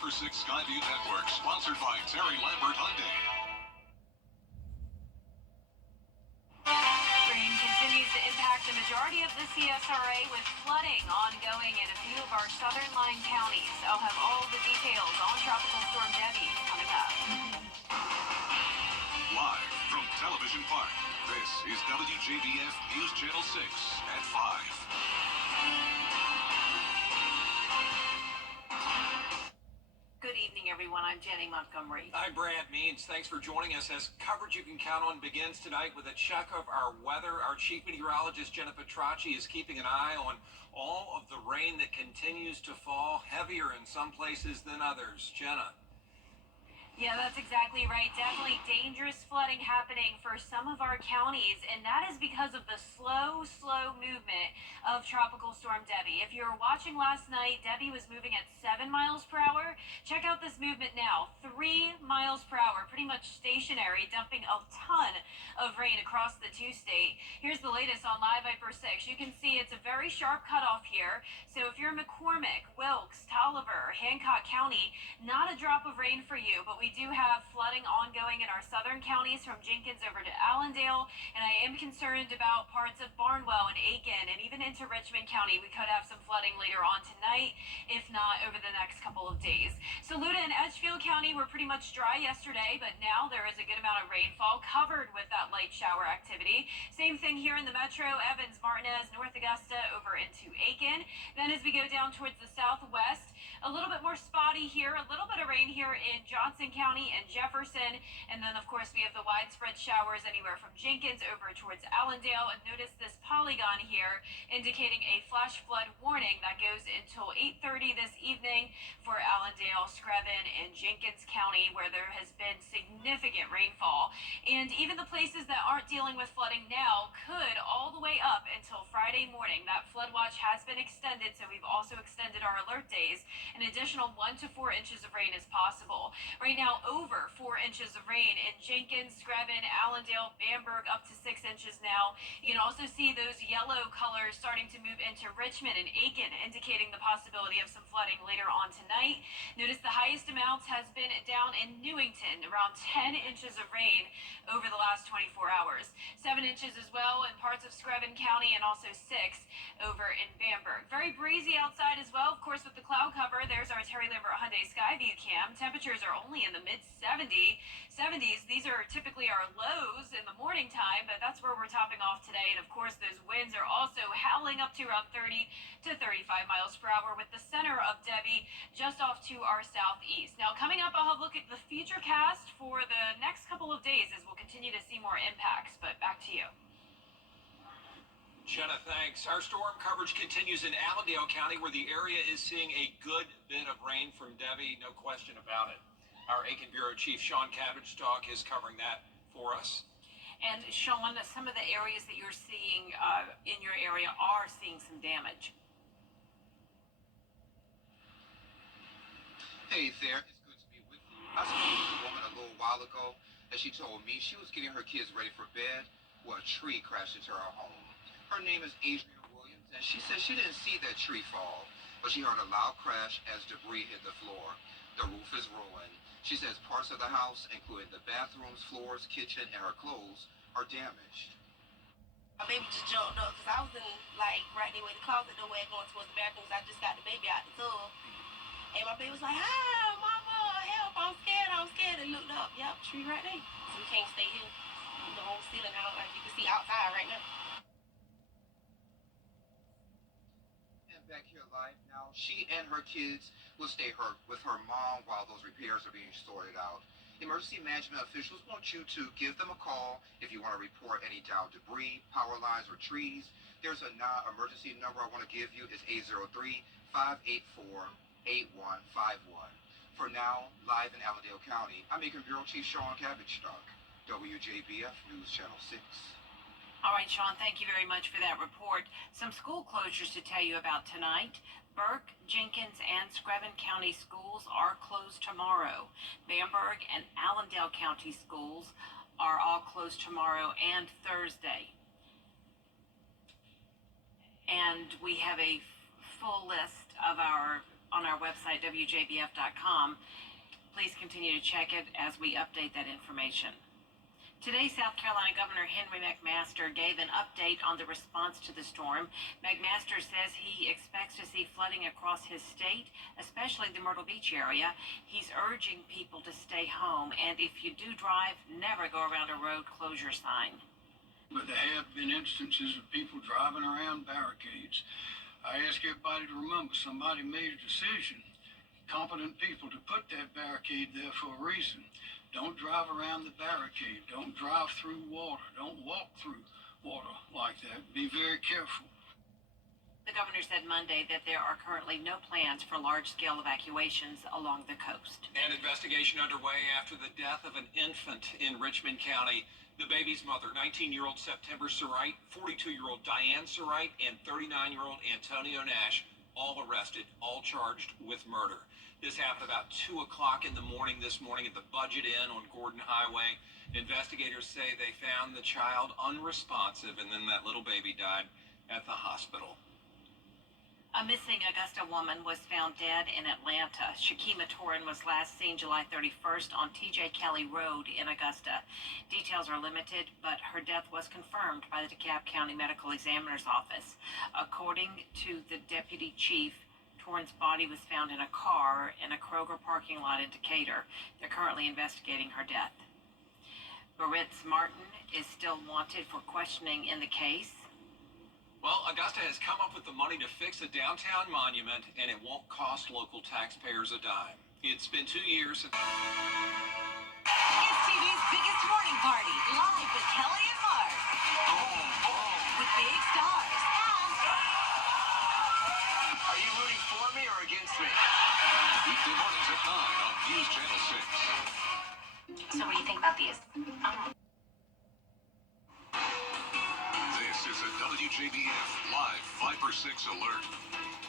Upper 6 Skyview Network, sponsored by Terry Lambert Hyundai. Rain continues to impact the majority of the CSRA with flooding ongoing in a few of our southern line counties. I'll have all the details on Tropical Storm Debbie coming up. Live from Television Park, this is WJBF News Channel 6 at 5. Good evening, everyone. I'm Jenny Montgomery. I'm Brad Means. Thanks for joining us as coverage you can count on begins tonight with a check of our weather. Our chief meteorologist, Jenna Petracci, is keeping an eye on all of the rain that continues to fall, heavier in some places than others. Jenna. Yeah, that's exactly right. Definitely dangerous flooding happening for some of our counties, and that is because of the slow movement of Tropical Storm Debbie. If you were watching last night, Debbie was moving at 7 miles per hour. Check out this movement now, 3 miles per hour, pretty much stationary, dumping a ton of rain across the two-state. Here's the latest on Live Viper 6. You can see it's a very sharp cutoff here. So if you're McCormick, Wilkes, Tolliver, Hancock County, not a drop of rain for you, but we do have flooding ongoing in our southern counties from Jenkins over to Allendale, and I am concerned about parts of Barnwell and Aiken and even into Richmond County. We could have some flooding later on tonight, if not over the next couple of days. Saluda and Edgefield County were pretty much dry yesterday, but now there is a good amount of rainfall covered with that light shower activity. Same thing here in the metro, Evans, Martinez, North Augusta over into Aiken. Then as we go down towards the southwest, a little bit more spotty here, a little bit of rain here in Johnson County and Jefferson, and then of course we have the widespread showers anywhere from Jenkins over towards Allendale. And notice this polygon here indicating a flash flood warning that goes until 8:30 this evening for Allendale, Screven, and Jenkins County, where there has been significant rainfall. And even the places that aren't dealing with flooding now could all the way up until Friday morning. That flood watch has been extended, so we've also extended our alert days. An additional 1 to 4 inches of rain is possible. Right now, over 4 inches of rain in Jenkins, Screven, Allendale, Bamberg, up to 6 inches now. You can also see those yellow colors starting to move into Richmond and Aiken, indicating the possibility of some flooding later on tonight. Notice the highest amounts has been down in Newington, around 10 inches of rain over the last 24 hours. 7 inches as well in parts of Screven County, and also 6 over in Bamberg. Very breezy outside as well, of course, with the cloud cover. There's our Terry Lambert Hyundai Skyview cam. Temperatures are only in the mid-70s. These are typically our lows in the morning time, but that's where we're topping off today. And of course, those winds are also howling up to around 30 to 35 miles per hour, with the center of Debbie just off to our southeast. Now, coming up, I'll have a look at the future cast for the next couple of days as we'll continue to see more impacts. But back to you. Jenna, thanks. Our storm coverage continues in Allendale County, where the area is seeing a good bit of rain from Debbie, no question about it. Our Aiken Bureau Chief Sean Cabbage-Stock is covering that for us. And Sean, some of the areas that you're seeing in your area are seeing some damage. Hey there, it's good to be with you. I spoke to a woman a little while ago, and she told me she was getting her kids ready for bed when a tree crashed into her home. Her name is Adrian Williams, and she said she didn't see that tree fall, but she heard a loud crash as debris hit the floor. The roof is ruined. She says parts of the house, including the bathrooms, floors, kitchen, and her clothes, are damaged. My baby just jumped up because I was in, right there where the closet door way going towards the bathrooms. I just got the baby out the tub. And my baby was like, "Hi, mama, help, I'm scared. And looked up, yep, tree right there. So we can't stay here. The whole ceiling out, like you can see outside right now. Back here live now, she and her kids will stay with her mom while those repairs are being sorted out. Emergency management officials want you to give them a call if you want to report any downed debris, power lines, or trees. There's a non-emergency number I want to give you. It's 803-584-8151. For now, live in Allendale County, I'm Aiken Bureau Chief Sean Cabbage-Stock, WJBF News Channel 6. All right, Sean, thank you very much for that report. Some school closures to tell you about tonight. Burke, Jenkins, and Screven County schools are closed tomorrow. Bamberg and Allendale County schools are all closed tomorrow and Thursday. And we have a full list of our on our website, WJBF.com. Please continue to check it as we update that information. Today, South Carolina Governor Henry McMaster gave an update on the response to the storm. McMaster says he expects to see flooding across his state, especially the Myrtle Beach area. He's urging people to stay home, and if you do drive, never go around a road closure sign. But there have been instances of people driving around barricades. I ask everybody to remember somebody made a decision, competent people, to put that barricade there for a reason. Don't drive around the barricade. Don't drive through water. Don't walk through water like that. Be very careful. The governor said Monday that there are currently no plans for large-scale evacuations along the coast. An investigation underway after the death of an infant in Richmond County. The baby's mother, 19-year-old September Surite, 42-year-old Diane Surite, and 39-year-old Antonio Nash, all arrested, all charged with murder. This happened about 2 o'clock in the morning this morning at the Budget Inn on Gordon Highway. Investigators say they found the child unresponsive, and then that little baby died at the hospital. A missing Augusta woman was found dead in Atlanta. Shakima Torin was last seen July 31st on T.J. Kelly Road in Augusta. Details are limited, but her death was confirmed by the DeKalb County Medical Examiner's Office. According to the deputy chief, Torin's body was found in a car in a Kroger parking lot in Decatur. They're currently investigating her death. Baritz Martin is still wanted for questioning in the case. Well, Augusta has come up with the money to fix a downtown monument, and it won't cost local taxpayers a dime. It's been 2 years since... It's TV's biggest morning party, live with Kelly and Mark. With big stars and... Are you rooting for me or against me? Weekday mornings at 9 on News Channel 6. So what do you think about these? This is a WJBF Live 5/6 alert.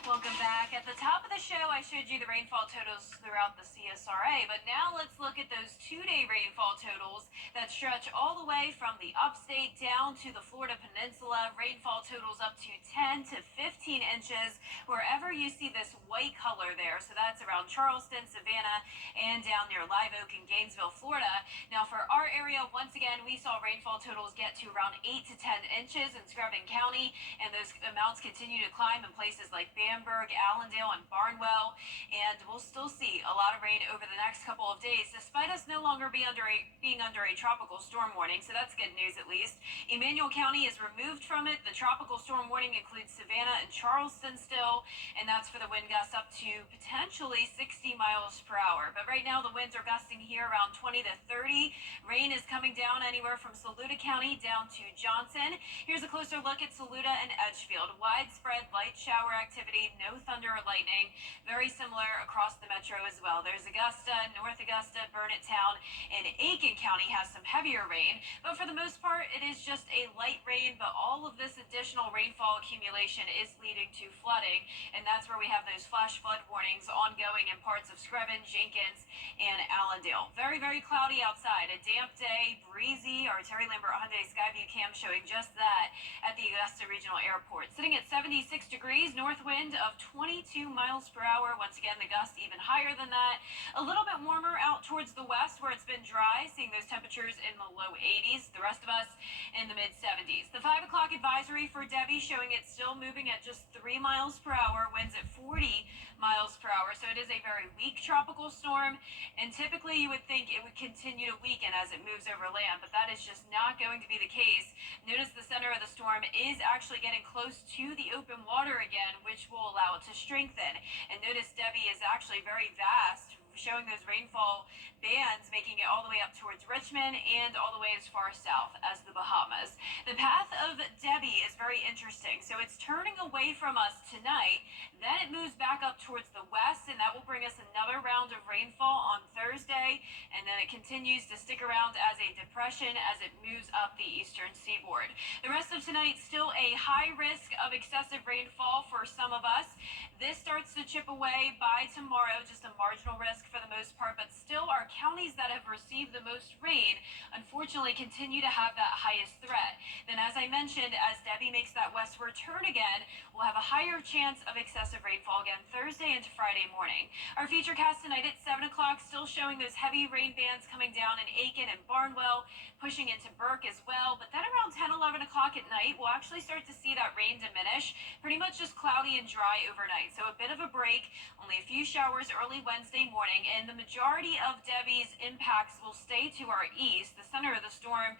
Welcome back. At the top of the show, I showed you the rainfall totals throughout the CSRA, but now let's look at those two-day rainfall totals that stretch all the way from the upstate down to the Florida Peninsula. Rainfall totals up to 10 to 15 inches wherever you see this white color there. So that's around Charleston, Savannah, and down near Live Oak in Gainesville, Florida. Now for our area, once again, we saw rainfall totals get to around 8 to 10 inches in Screven County, and those amounts continue to climb in places like Bamberg, Allendale, and Barnwell, and we'll still see a lot of rain over the next couple of days, despite us no longer being under a tropical storm warning, so that's good news at least. Emmanuel County is removed from it. The tropical storm warning includes Savannah and Charleston still, and that's for the wind gusts up to potentially 60 miles per hour. But right now the winds are gusting here around 20 to 30. Rain is coming down anywhere from Saluda County down to Johnson. Here's a closer look at Saluda and Edgefield. Widespread light shower activity, no thunder or lightning. Very similar across the metro as well. There's Augusta, North Augusta, Burnett Town, and Aiken County has some heavier rain, but for the most part it is just a light rain, but all of this additional rainfall accumulation is leading to flooding, and that's where we have those flash flood warnings ongoing in parts of Screven, Jenkins, and Allendale. Very, very cloudy outside. A damp day, breezy. Our Terry Lambert Hyundai Skyview cam showing just that at the Augusta Regional Airport. Sitting at 76 degrees, north wind of 22 miles per hour. Once again, the gusts even higher than that. A little bit warmer out towards the west where it's been dry, seeing those temperatures in the low 80s. The rest of us in the mid 70s. The 5 o'clock advisory for Debbie showing it's still moving at just 3 miles per hour, winds at 40 miles per hour. So it is a very weak tropical storm, and typically you would think it would continue to weaken as it moves over land, but that is just not going to be the case. Notice the center of the storm is actually getting close to the open water again, which will allow it to strengthen. And notice Debbie is actually very vast, showing those rainfall bands, making it all the way up towards Richmond and all the way as far south as the Bahamas. The path of Debbie is very interesting. So it's turning away from us tonight, then it moves back up towards the west, and that will bring us another round of rainfall on Thursday, and then it continues to stick around as a depression as it moves up the eastern seaboard. The rest of tonight, still a high risk of excessive rainfall for some of us. This starts to chip away by tomorrow, just a marginal risk for the most part, but still our counties that have received the most rain unfortunately continue to have that highest threat. Then, as I mentioned, as Debbie makes that westward turn again, we'll have a higher chance of excessive rainfall again Thursday into Friday morning. Our futurecast tonight at 7 o'clock still showing those heavy rain bands coming down in Aiken and Barnwell, pushing into Burke as well. But then around 10, 11 o'clock at night, we'll actually start to see that rain diminish. Pretty much just cloudy and dry overnight. So a bit of a break, only a few showers early Wednesday morning, and the majority of Debbie's impacts will stay to our east. The center of the storm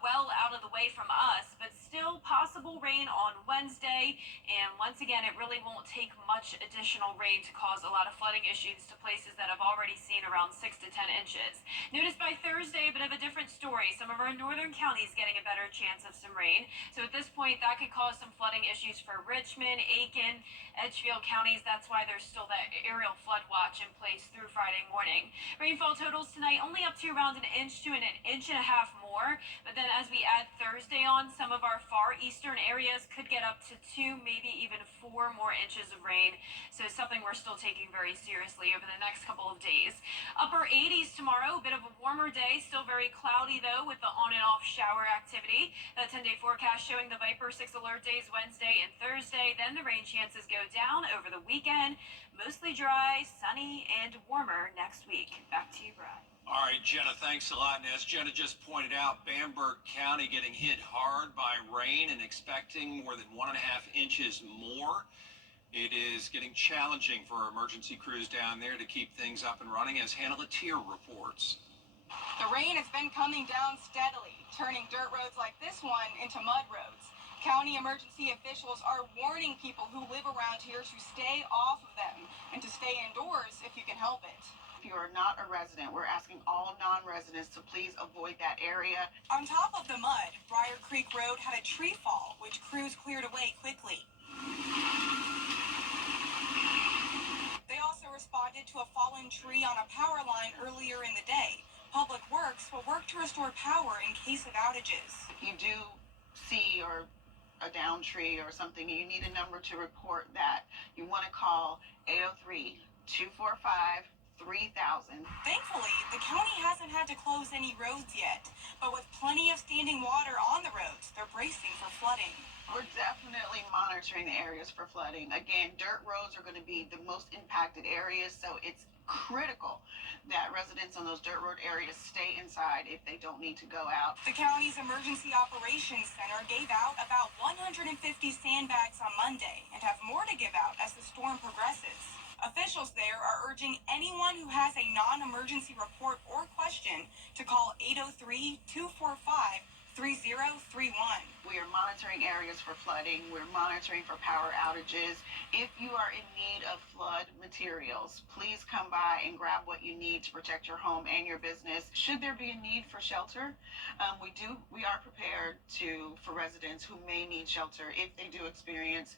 well out of the way from us, but still possible rain on Wednesday. And once again, it really won't take much additional rain to cause a lot of flooding issues to places that have already seen around 6 to 10 inches. Notice by Thursday, a bit of a different story. Some of our northern counties getting a better chance of some rain. So at this point, that could cause some flooding issues for Richmond, Aiken, Edgefield counties. That's why there's still that aerial flood watch in place through Friday morning. Rainfall totals tonight only up to around an inch to an inch and a half more. But then as we add Thursday on, some of our far eastern areas could get up to 2, maybe even 4 more inches of rain. So it's something we're still taking very seriously over the next couple of days. Upper 80s tomorrow, a bit of a warmer day, still very cloudy though with the on and off shower activity. That 10-day forecast showing the Viper 6 alert days Wednesday and Thursday. Then the rain chances go down over the weekend. Mostly dry, sunny, and warmer next week. Back to you, Brad. All right, Jenna, thanks a lot. And as Jenna just pointed out, Bamberg County getting hit hard by rain and expecting more than 1.5 inches more. It is getting challenging for emergency crews down there to keep things up and running, as Hannah Latier reports. The rain has been coming down steadily, turning dirt roads like this one into mud roads. County emergency officials are warning people who live around here to stay off of them and to stay indoors if you can help it. If you are not a resident, we're asking all non-residents to please avoid that area. On top of the mud, Briar Creek Road had a tree fall, which crews cleared away quickly. They also responded to a fallen tree on a power line earlier in the day. Public Works will work to restore power in case of outages. If you do see or a down tree or something, you need a number to report that. You want to call 803-245-3000. Thankfully, the county hasn't had to close any roads yet, but with plenty of standing water on the roads, they're bracing for flooding. We're definitely monitoring the areas for flooding. Again, dirt roads are going to be the most impacted areas, so it's critical that residents on those dirt road areas stay inside if they don't need to go out. The county's Emergency Operations Center gave out about 150 sandbags on Monday and have more to give out as the storm progresses. Officials there are urging anyone who has a non-emergency report or question to call 803-245-3031. We are monitoring areas for flooding. We're monitoring for power outages. If you are in need of flood materials, please come by and grab what you need to protect your home and your business. Should there be a need for shelter, we are prepared for residents who may need shelter if they do experience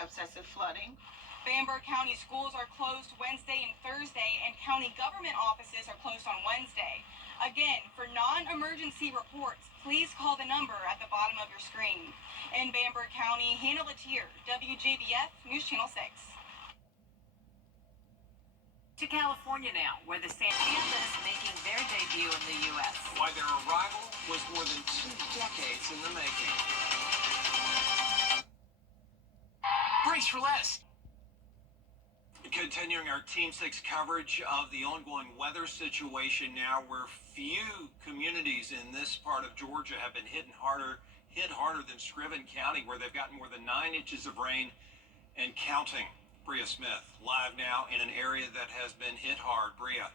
excessive flooding. Bamberg County schools are closed Wednesday and Thursday, and county government offices are closed on Wednesday. Again, for non-emergency reports, please call the number at the bottom of your screen. In Bamberg County, Hannah Latier, WJBF News Channel 6. To California now, where the Panda is making their debut in the U.S. Why their arrival was more than 2 decades in the making. Brace for less. Continuing our Team 6 coverage of the ongoing weather situation now, where few communities in this part of Georgia have been hit harder than Scriven County, where they've gotten more than 9 inches of rain and counting. Bria Smith, live now in an area that has been hit hard. Bria.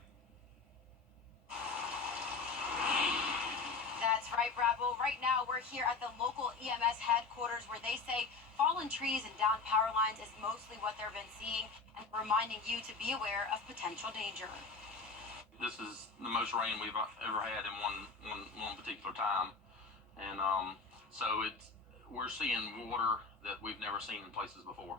That's right, Brad. Well, right now we're here at the local EMS headquarters, where they say fallen trees and down power lines is mostly what they've been seeing, and reminding you to be aware of potential danger. This is the most rain we've ever had in one particular time, and so we're seeing water that we've never seen in places before.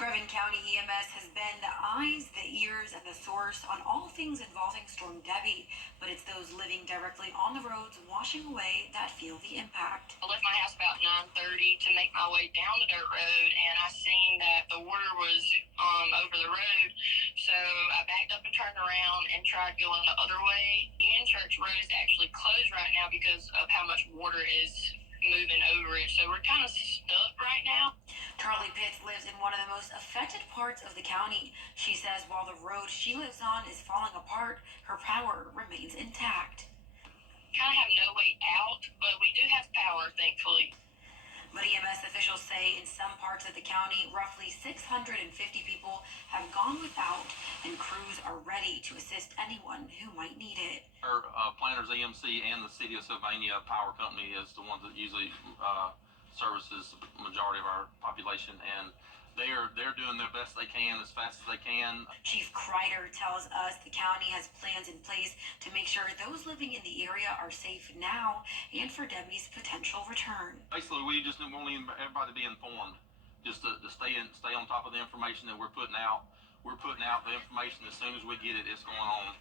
Screven County EMS has been the eyes, the ears, and the source on all things involving Storm Debbie, but it's those living directly on the roads washing away that feel the impact. I left my house about 9:30 to make my way down the dirt road, and I seen that the water was over the road, so I backed up and turned around and tried going the other way. Union Church Road is actually closed right now because of how much water is moving over it, so we're kind of stuck right now. Charlie Pitts lives in one of the most affected parts of the county. She says while the road she lives on is falling apart, her power remains intact. Kind of have no way out, but we do have power, thankfully. But EMS officials say in some parts of the county, roughly 650 people have gone without, and crews are ready to assist anyone who might need it. Our Planters EMC and the City of Sylvania Power Company is the ones that usually services the majority of our population, and they're doing their best they can as fast as they can. Chief Kreider tells us the county has plans in place to make sure those living in the area are safe now and for Debbie's potential return. Basically, we just want everybody to be informed, just to stay on top of the information that we're putting out. We're putting out the information as soon as we get it. It's going on.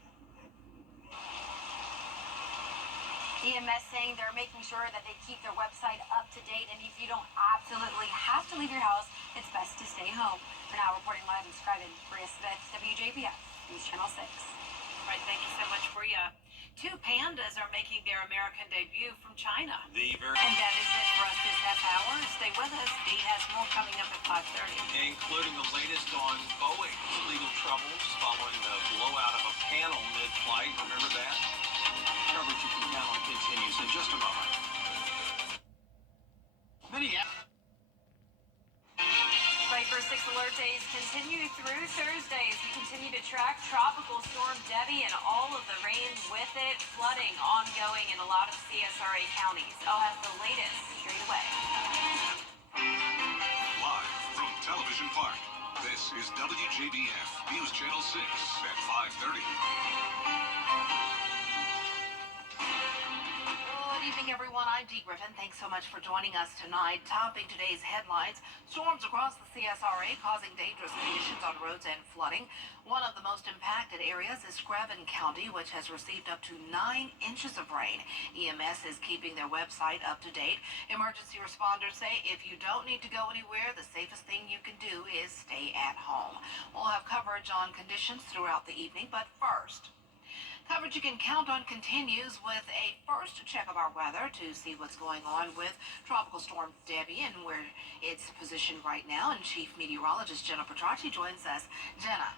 EMS saying they're making sure that they keep their website up to date, and if you don't absolutely have to leave your house, it's best to stay home. For now, reporting live in Screven, Bria Smith, WJBF, News Channel 6. All right, thank you so much, Bria. 2 pandas are making their American debut from China. And that is it for us this half hour. Stay with us. Dee has more coming up at 5:30. Including the latest on Boeing's legal troubles following the blowout of a panel mid-flight. Remember that? Coverage you can count on continues in just a moment. Right, First 6 alert days continue through Thursday as we continue to track Tropical Storm Debbie and all of the rain with it, flooding ongoing in a lot of CSRA counties. I'll have the latest straight away. Live from Television Park, this is WJBF News Channel 6 at 5:30. Good evening, everyone. I'm Dee Griffin. Thanks so much for joining us tonight. Topping today's headlines, storms across the CSRA causing dangerous conditions on roads and flooding. One of the most impacted areas is Screven County, which has received up to 9 inches of rain. EMS is keeping their website up to date. Emergency responders say if you don't need to go anywhere, the safest thing you can do is stay at home. We'll have coverage on conditions throughout the evening, but first, coverage you can count on continues with a first check of our weather to see what's going on with Tropical Storm Debbie and where it's positioned right now. And Chief Meteorologist Jenna Petracci joins us. Jenna.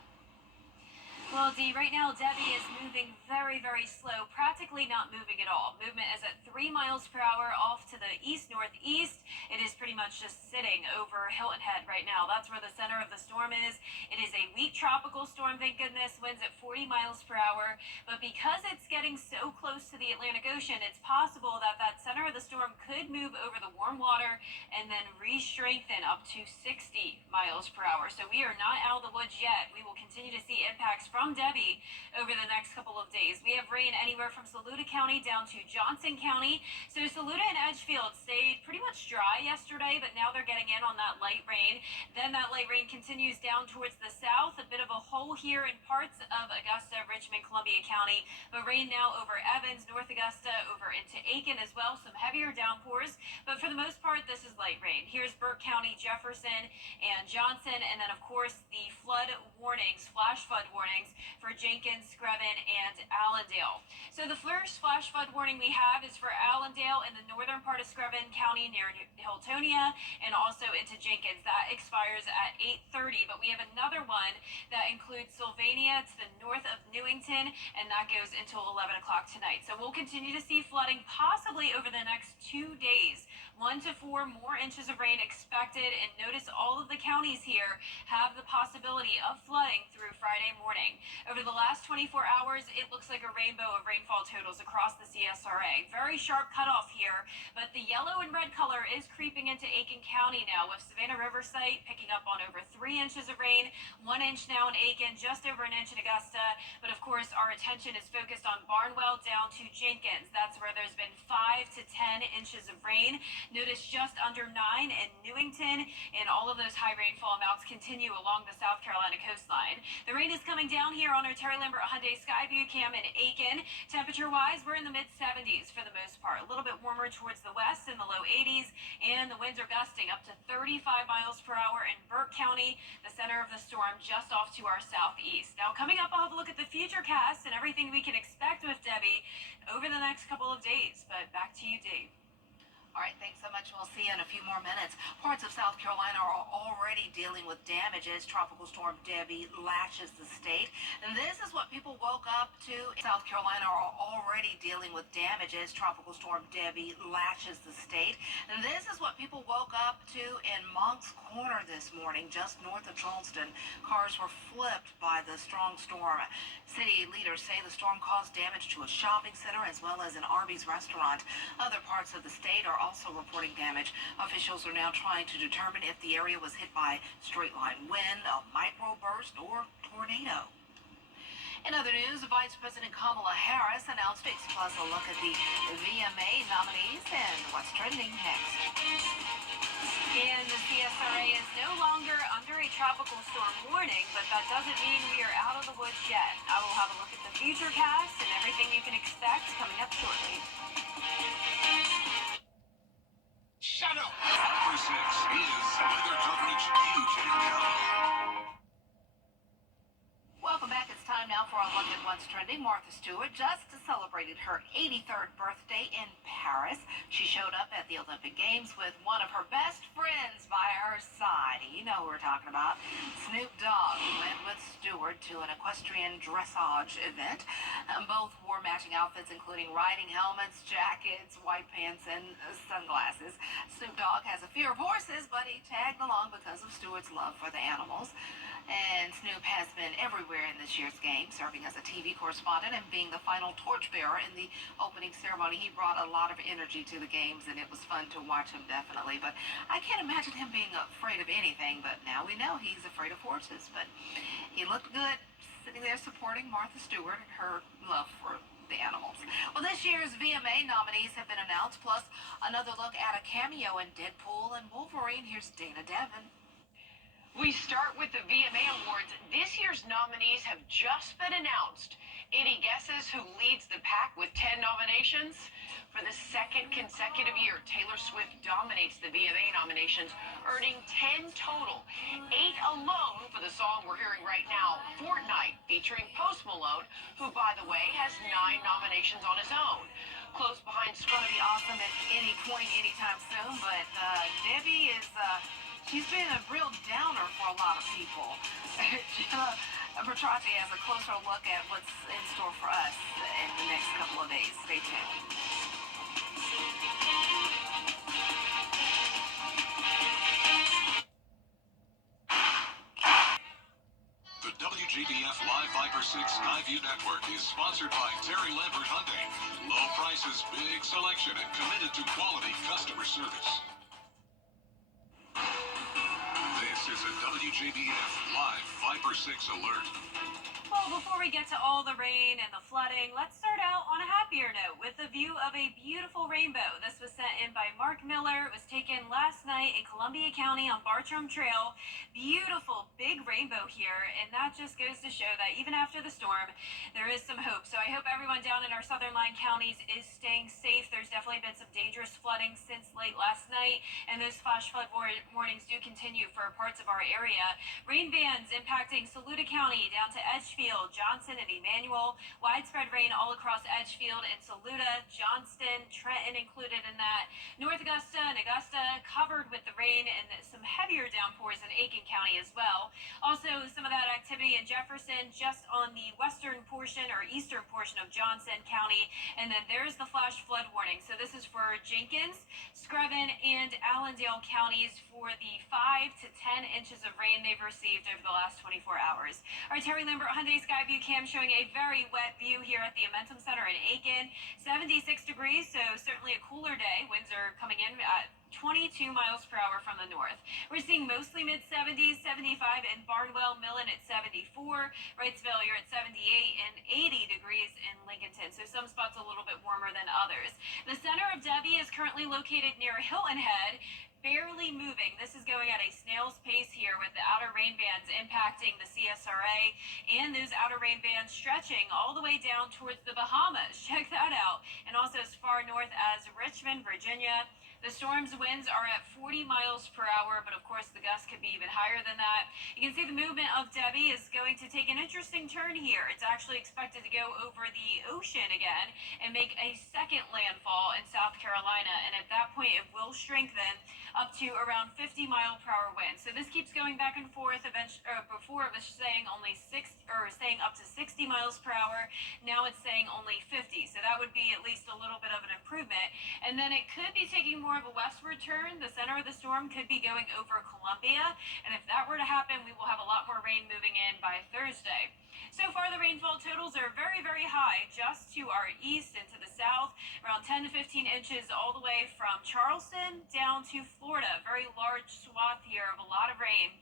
Well, Dee, right now Debbie is moving very, very slow, practically not moving at all. Movement is at 3 miles per hour off to the east-northeast. It is pretty much just sitting over Hilton Head right now. That's where the center of the storm is. It is a weak tropical storm, thank goodness, winds at 40 miles per hour. But because it's getting so close to the Atlantic Ocean, it's possible that that center of the storm could move over the warm water and then re-strengthen up to 60 miles per hour. So we are not out of the woods yet. We will continue to see impacts from Debbie over the next couple of days. We have rain anywhere from Saluda County down to Johnson County. So Saluda and Edgefield stayed pretty much dry yesterday, but now they're getting in on that light rain. Then that light rain continues down towards the south. A bit of a hole here in parts of Augusta, Richmond, Columbia County. But rain now over Evans, North Augusta, over into Aiken as well. Some heavier downpours. But for the most part, this is light rain. Here's Burke County, Jefferson, and Johnson. And then, of course, the flood warnings, flash flood warnings for Jenkins, Screven, and Allendale. So the first flash flood warning we have is for Allendale in the northern part of Screven County near Hiltonia and also into Jenkins. That expires at 8:30, but we have another one that includes Sylvania to the north of Newington, and that goes until 11 o'clock tonight. So we'll continue to see flooding possibly over the next 2 days. 1 to 4 more inches of rain expected, and notice all of the counties here have the possibility of flooding through Friday morning. Over the last 24 hours, it looks like a rainbow of rainfall totals across the CSRA. Very sharp cutoff here, but the yellow and red color is creeping into Aiken County now, with Savannah River Site picking up on over 3 inches of rain, 1 inch now in Aiken, just over an inch in Augusta. But of course, our attention is focused on Barnwell down to Jenkins. That's where there's been 5 to 10 inches of rain. Notice just under 9 in Newington, and all of those high rainfall amounts continue along the South Carolina coastline. The rain is coming down here on our Terry Lambert Hyundai Skyview cam in Aiken. Temperature-wise, we're in the mid-70s for the most part. A little bit warmer towards the west in the low 80s, and the winds are gusting up to 35 miles per hour in Burke County, the center of the storm just off to our southeast. Now, coming up, I'll have a look at the futurecast and everything we can expect with Debbie over the next couple of days. But back to you, Dave. All right, thanks so much. We'll see you in a few more minutes. Parts of South Carolina are already dealing with damage as Tropical Storm Debbie lashes the state. And this is what people woke up to. South Carolina are already dealing with damage as Tropical Storm Debbie lashes the state. And this is what people woke up to in Moncks Corner this morning, just north of Charleston. Cars were flipped by the strong storm. City leaders say the storm caused damage to a shopping center as well as an Arby's restaurant. Other parts of the state are also reporting damage. Officials are now trying to determine if the area was hit by straight-line wind, a microburst, or tornado. In other news, Vice President Kamala Harris announced Fix Plus a look at the VMA nominees and what's trending next. And the CSRA is no longer under a tropical storm warning, but that doesn't mean we are out of the woods yet. I will have a look at the futurecast and everything you can expect coming up shortly. Shut up! Number 6 is weather coverage UJ County. Welcome back. It's time now for our look at what's trending. Martha Stewart just celebrated her 83rd birthday in Paris. She showed up at the Olympic Games with one of her best friends by her side. You know who we're talking about. Snoop Dogg went with Stewart to an equestrian dressage event. Both wore matching outfits, including riding helmets, jackets, white pants, and sunglasses. Snoop Dogg has a fear of horses, but he tagged along because of Stewart's love for the animals. And Snoop has been everywhere in this year's game, serving as a TV correspondent and being the final torchbearer in the opening ceremony. He brought a lot of energy to the games, and it was fun to watch him, definitely. But I can't imagine him being afraid of anything, but now we know he's afraid of horses. But he looked good sitting there supporting Martha Stewart and her love for the animals. Well, this year's VMA nominees have been announced, plus another look at a cameo in Deadpool and Wolverine. Here's Dana Devin. We start with the VMA Awards. This year's nominees have just been announced. Any guesses who leads the pack with 10 nominations? For the second consecutive year, Taylor Swift dominates the VMA nominations, earning 10 total. 8 alone for the song we're hearing right now, Fortnite, featuring Post Malone, who, by the way, has 9 nominations on his own. Close behind, It's going to be awesome at any point, anytime soon, but Debbie is... she's been a real downer for a lot of people. Jenna Bertracci has a closer look at what's in store for us in the next couple of days. Stay tuned. The WJBF Live Viper 6 Skyview Network is sponsored by Terry Lambert Hyundai. Low prices, big selection, and committed to quality customer service. This is a WJBF Live Viper 6 alert. Well, before we get to all the rain and the flooding, let's start out on a happier note with a view of a beautiful rainbow. This was sent in by Mark Miller. It was taken last night in Columbia County on Bartram Trail. Beautiful big rainbow here, and that just goes to show that even after the storm, there is some hope. So I hope everyone down in our southern line counties is staying safe. There's definitely been some dangerous flooding since late last night, and those flash flood warnings do continue for parts of our area. Rain bands impacting Saluda County down to Edgefield, Johnson, and Emmanuel. Widespread rain all across Edgefield and Saluda, Johnston, Trenton included in that. North Augusta and Augusta covered with the rain, and some heavier downpours in Aiken County as well. Also, some of that activity in Jefferson just on the western portion or eastern portion of Johnson County. And then there's the flash flood warning. So this is for Jenkins, Screven, and Allendale counties for the 5 to 10 inches of rain rain they've received over the last 24 hours. Our Terry Lambert Hyundai Skyview cam showing a very wet view here at the Amentum Center in Aiken. 76 degrees, so certainly a cooler day. Winds are coming in at 22 miles per hour from the north. We're seeing mostly mid-70s, 75 in Barnwell, Millen at 74, Wrightsville, you're at 78, and 80 degrees in Lincolnton. So some spots a little bit warmer than others. The center of Debbie is currently located near Hilton Head, barely moving. This is going at a snail's pace here with the outer rain bands impacting the CSRA and those outer rain bands stretching all the way down towards the Bahamas. Check that out. And also as far north as Richmond, Virginia. The storm's winds are at 40 miles per hour, but of course the gusts could be even higher than that. You can see the movement of Debbie is going to take an interesting turn here. It's actually expected to go over the ocean again and make a second landfall in South Carolina. And at that point, it will strengthen up to around 50 mile per hour winds. So this keeps going back and forth. Before it was saying saying up to 60 miles per hour. Now it's saying only 50. So that would be at least a little bit of an improvement. And then it could be taking more of a westward turn. The center of the storm could be going over Columbia. And if that were to happen, we will have a lot more rain moving in by Thursday. So far, the rainfall totals are very, very high just to our east and to the south, around 10 to 15 inches all the way from Charleston down to Florida. Very large swath here of a lot of rain.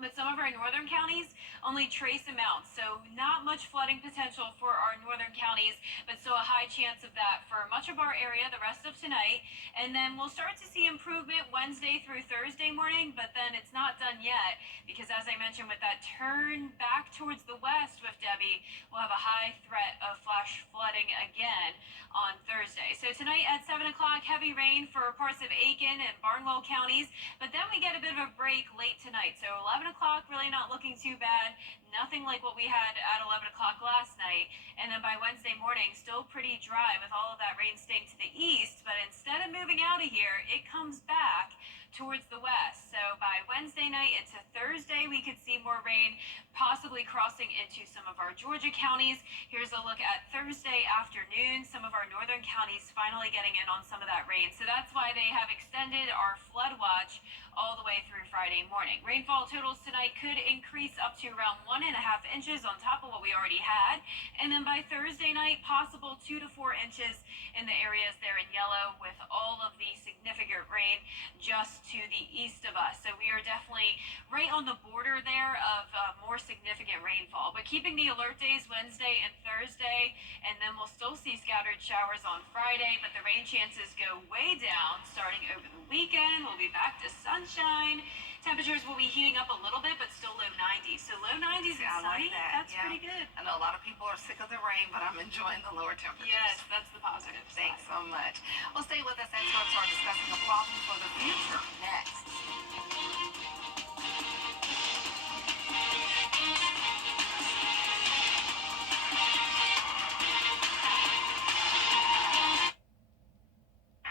But some of our northern counties, only trace amounts. So not much flooding potential for our northern counties, but still a high chance of that for much of our area the rest of tonight. And then we'll start to see improvement Wednesday through Thursday morning, but then it's not done yet because, as I mentioned, with that turn back towards the west with Debbie, we'll have a high threat of flash flooding again on Thursday. So tonight at 7 o'clock, heavy rain for parts of Aiken and Barnwell counties, but then we get a bit of a break late tonight. So 11 o'clock, really not looking too bad. Nothing like what we had at 11 o'clock last night. And then by Wednesday morning, still pretty dry with all of that rain staying to the east. But instead of moving out of here, it comes back towards the west. So by Wednesday night into Thursday, we could see more rain, possibly crossing into some of our Georgia counties. Here's a look at Thursday afternoon. Some of our northern counties finally getting in on some of that rain. So that's why they have extended our flood watch all the way through Friday morning. Rainfall totals tonight could increase up to around 1.5 inches on top of what we already had. And then by Thursday night, possible 2 to 4 inches in the areas there in yellow with all of the significant rain just to the east of us. So we are definitely right on the border there of more significant rainfall. But keeping the alert days Wednesday and Thursday, and then we'll still see scattered showers on Friday, but the rain chances go way down starting over the weekend. We'll be back to sunshine. Temperatures will be heating up a little bit, but still low 90s. So low 90s and sunny, like that. that's pretty good. I know a lot of people are sick of the rain, but I'm enjoying the lower temperatures. Yes, that's the positive side. Thanks so much. Well, stay with us. Experts are discussing a problem for the future next.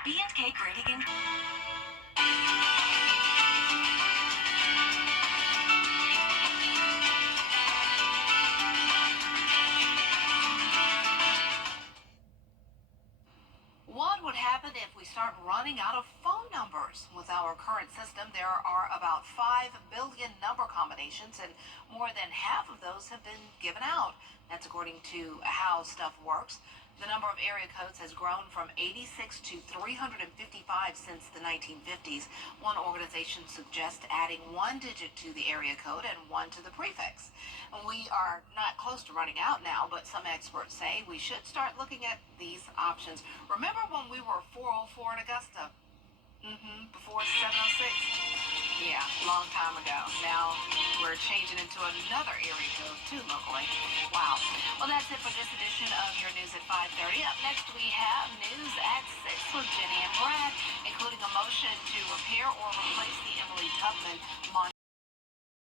B&K Grading and What would happen if we start running out of phone numbers? With our current system, there are about 5 billion number combinations, and more than half of those have been given out. That's according to How Stuff Works. The number of area codes has grown from 86 to 355 since the 1950s. One organization suggests adding 1 digit to the area code and 1 to the prefix. We are not close to running out now, but some experts say we should start looking at these options. Remember when we were 404 in Augusta? Before 706? Yeah, long time ago. Now we're changing into another area code too locally. Wow. Well, that's it for this edition of your news at 5:30. Up next we have news at 6 with Jenny and Brad, including a motion to repair or replace the Emily Tubman monument.